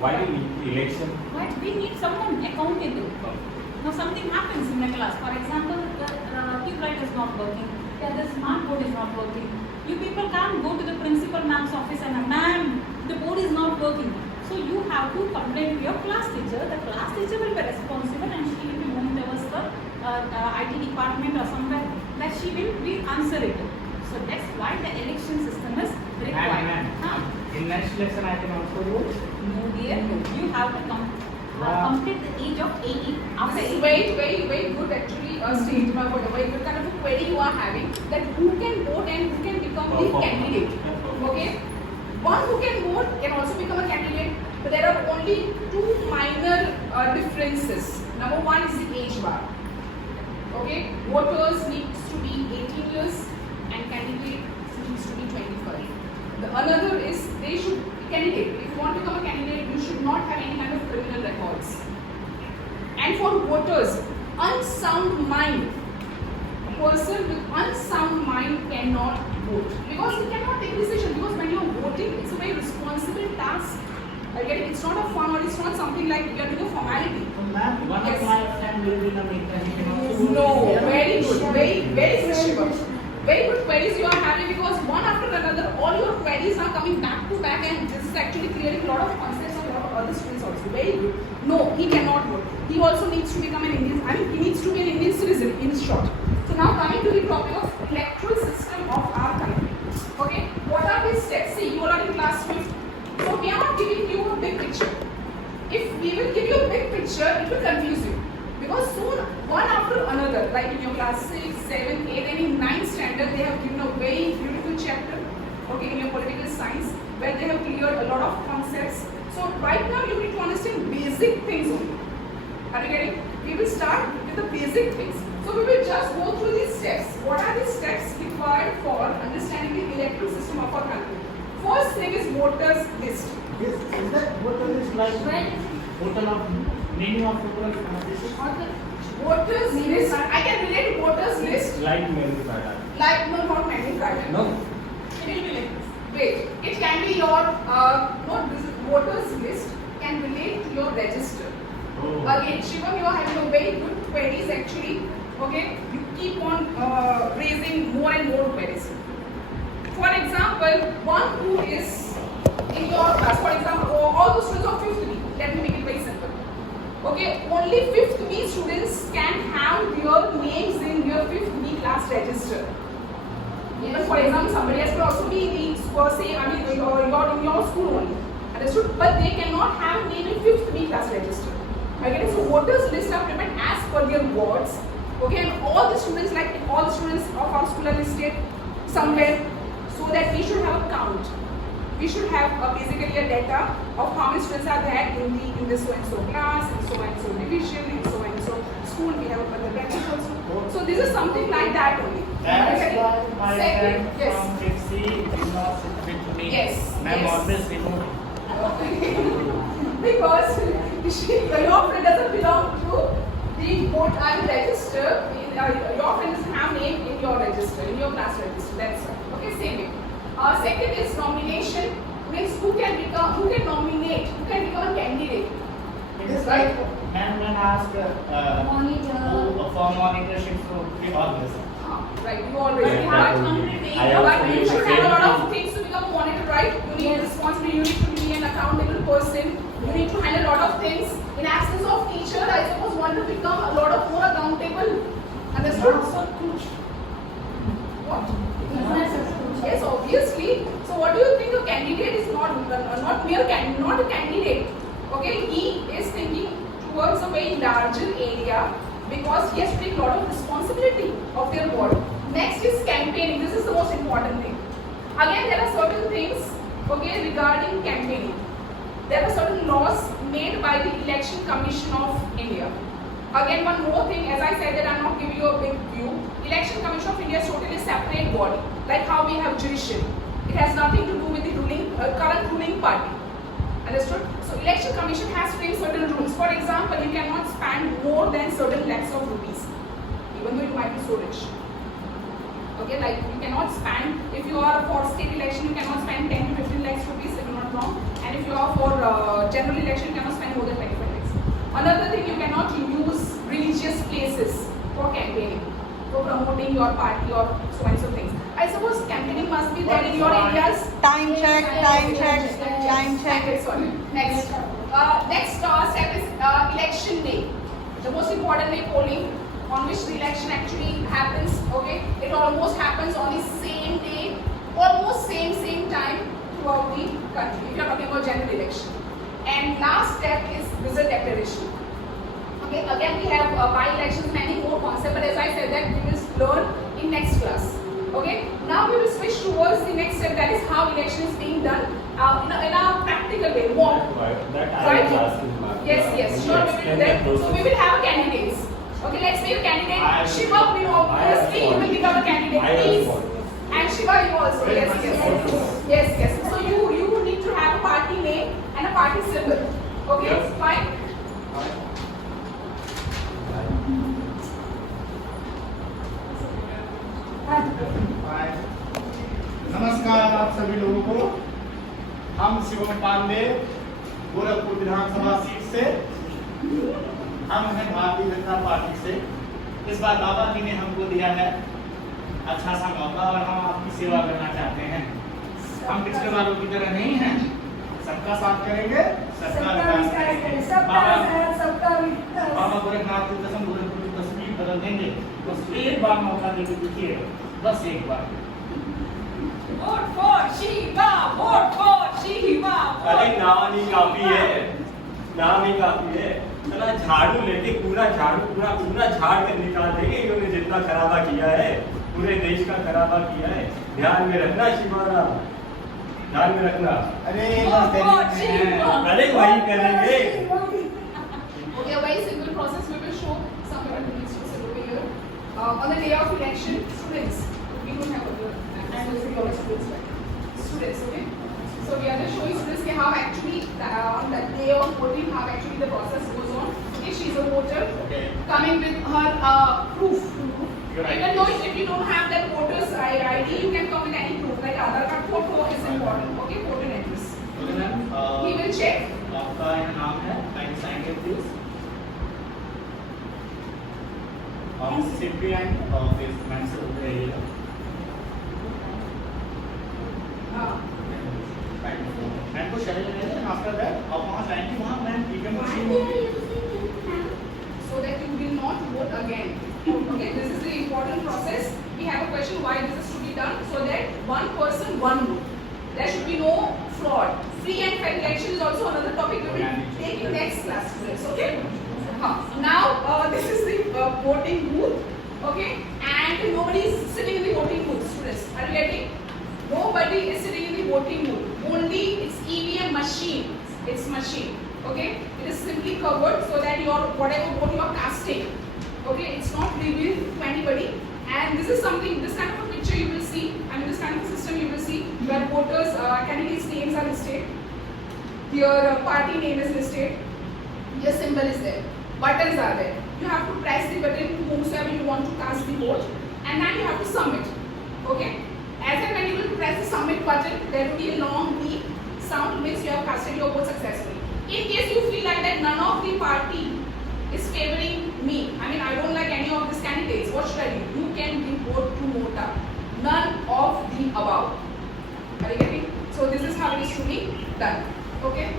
Why do we need election? Why we need someone accountable. Now something happens in the class. For example, the tube is not working. Yeah, the smart board is not working. You people can't go to the principal ma'am's office and ma'am, the board is not working. So you have to complain to your class teacher. The class teacher will be responsible and she will be moving towards the IT department or somewhere that she will be answerable. So that's why the election system is required. In next lesson I can also vote? No dear, you have to complete the age of 18. After This is 18. very good actually statement, whatever good kind of a query you are having, that who can vote and who can become the candidate. Okay? One who can vote can also become a candidate, but there are only two minor differences. Number one is the age bar. Okay? Voters needs to be 18 years and candidate needs to be 25. The another is they should candidate. If you want to become a candidate, you should not have any kind of criminal records. And for voters, unsound mind, a person with unsound mind cannot vote because he cannot take decision. Because when you are voting, it's a very responsible task. Again, it's not a fun or it's not something like you are doing a formality. Ma'am, one of my friend will be the meeting. No, very good, very good. Very good queries you are having because one after another, all your queries are coming back to back, and this is actually clearing a lot of concepts of a lot of other students also. Very good. No, he cannot vote. He also needs to become an Indian. He needs to be an Indian citizen in short. So now coming to the topic of electoral system of our country. Okay, what are the steps? See, you are in class 5th. So we are not giving you a big picture. If we will give you a big picture, it will confuse you. Because soon, one after another, like in your class 6, 7, 8 and in 9th standard, they have given a very beautiful chapter, okay, in your political science, where they have cleared a lot of concepts. So right now you need to understand basic things only. Are you getting? We will start with the basic things. So we will just go through these steps. What are the steps required for understanding the electoral system of our country? First thing is voters list. Yes, is that voter list like voter of meaning of voter Voters list. I can relate to voters list. like menu card? Like no, not menu card. No. It will be like this. Wait, it can be your this voters list can relate to your register. Oh. Again, Shivam, you are having a very good queries actually. Okay, you keep on raising more and more queries. For example, one who is in your class, for example, all the students of 5th B, let me make it very simple. Okay, only 5th B students can have their names in their 5th B class register. Even for example, somebody else could also be in your school only. Understood? But they cannot have a name in 5th B class register. Okay, so voters list are prepared as per their wards. Okay, and all the students, like all the students of our school are listed somewhere, so that we should have a count. We should have basically a data of how many students are there in this so and so class, in so and so division, in so and so school. We have a branches also. So this is something like that only. That's why my friend yes. from 5th C is not with me. Yes, Ma'am yes. always remove Because your friend doesn't belong to the vote and register. Your friend doesn't have name in your register, in your class register. That's right. Okay, same way. Second is nomination. Means who can nominate, who can become a candidate. It is right. Ma'am ask Monitor. for monitorship, so we always. Right, you always Yeah, have. I But also you use should the have a lot same of things to become a monitor, right? You need responsibility, you need to be an accountable person, you need to handle a lot of things. In absence of teacher, I suppose one to become a lot of more accountable. Understood? What? Yes, obviously. So what do you think a candidate is not a candidate. Okay, he is thinking towards a very larger area because he has to take a lot of responsibility of their ward. Next is campaigning. This is the most important thing. Again, there are certain things, okay, regarding campaigning. There are certain laws made by the Election Commission of India. Again, one more thing, as I said that I am not giving you a big view. Election Commission of India is totally separate body, like how we have judiciary. It has nothing to do with the current ruling party. Understood? So Election Commission has framed certain rules. For example, you cannot spend more than certain lakhs of rupees, even though it might be so rich. Okay, like you cannot spend, if you are for state election, you cannot spend 10 to 15 lakhs rupees if I'm not wrong. And if you are for general election, you cannot spend more than 25 lakhs. Another thing, you cannot use religious places for campaigning, for promoting your party or so and so things. I suppose campaigning must be there in your areas. Time check, time check, time check. Okay, sorry. Next. Next step is election day. The most important day, polling, on which the election actually happens. Okay, it almost happens on the same day, almost same time throughout the country. If you are talking about general election. And last step is result declaration. Okay, again we have by-elections, many more concepts, but as I said that we will learn in next class. Okay, now we will switch towards the next step, that is how election is being done in a practical way. What? Right? Yes, sure, we will do that. So we will have candidates. Okay, let's make a candidate. Shiva, we obviously you will become a candidate, please. And Shiva, you also. Yes. So you need to have a party name and a party symbol. Okay, fine. नमस्कार आप सभी लोगों को। हम शिवम पांडे, गोरखपुर विधानसभा seat से, हम हैं Bharatiya Janata party से। इस बार बाबा जी ने हमको दिया है अच्छा सा मौका और हम आपकी सेवा करना चाहते हैं। हम पिछले बारों की तरह नहीं हैं, सबका साथ करेंगे, सबका विकास करेंगे। बाबा गोरखनाथ की कसम, गोरखपुर की तस्वीर बदल देंगे। बस एक बार मौका दे दीजिए, बस एक बार। Vote for Shiva, vote for Shiva. अरे नाम ही काफी है, नाम ही काफी है। चला झाड़ू लेके पूरा झाड़ कर निकाल देंगे। इन्होंने जितना खराबा किया है, पूरे देश का खराबा किया है। ध्यान में रखना शिवारा, ध्यान में रखना। अरे अरे वही करेंगे। Okay, a very simple process. We will show some activities to sit over here. On the day of election, students. We don't have a students, okay? So we are just showing students how actually on the day of voting, how actually the process goes on. Okay, she is a voter coming with her proof. Even though if you don't have that voter's ID, you can come with any proof. Like Aadhaar card, photo is important. Okay, photo and address. Okay, ma'am. He will check. आपका यहाँ नाम है, kind sign it please. Recipient of this mental area. Ma'am को share करेंगे। After that, आप वहाँ जाएंगे, वहाँ मैम ईवीएम मशीन होगी। So that you will not vote again. Okay, this is the important process. We have a question why this is to be done, so that one person, one vote. There should be no fraud. Free and fair election is also another topic we will take in next class, students. Okay. Now this is the voting booth. Okay, and nobody is sitting in the voting booth. Students, are you getting? Nobody is sitting in the voting booth. Only it's EVM machine. It's machine. Okay, it is simply covered so that your whatever vote you are casting, okay, it's not revealed to anybody. And this is something, this kind of a picture you will see. I mean, this kind of a system you will see where voters, candidates' names are listed. Your party name is listed. Your symbol is there. Buttons are there. You have to press the button to whomsoever you want to cast the vote, and then you have to submit. Okay. As and when you will press the submit button, there will be a long beep sound, means you have casted your vote successfully. In case you feel like that none of the party is favoring me, I mean I don't like any of these candidates, what should I do? You can give vote to Mota. None of the above. Are you getting? So this is how it is to be done. Okay?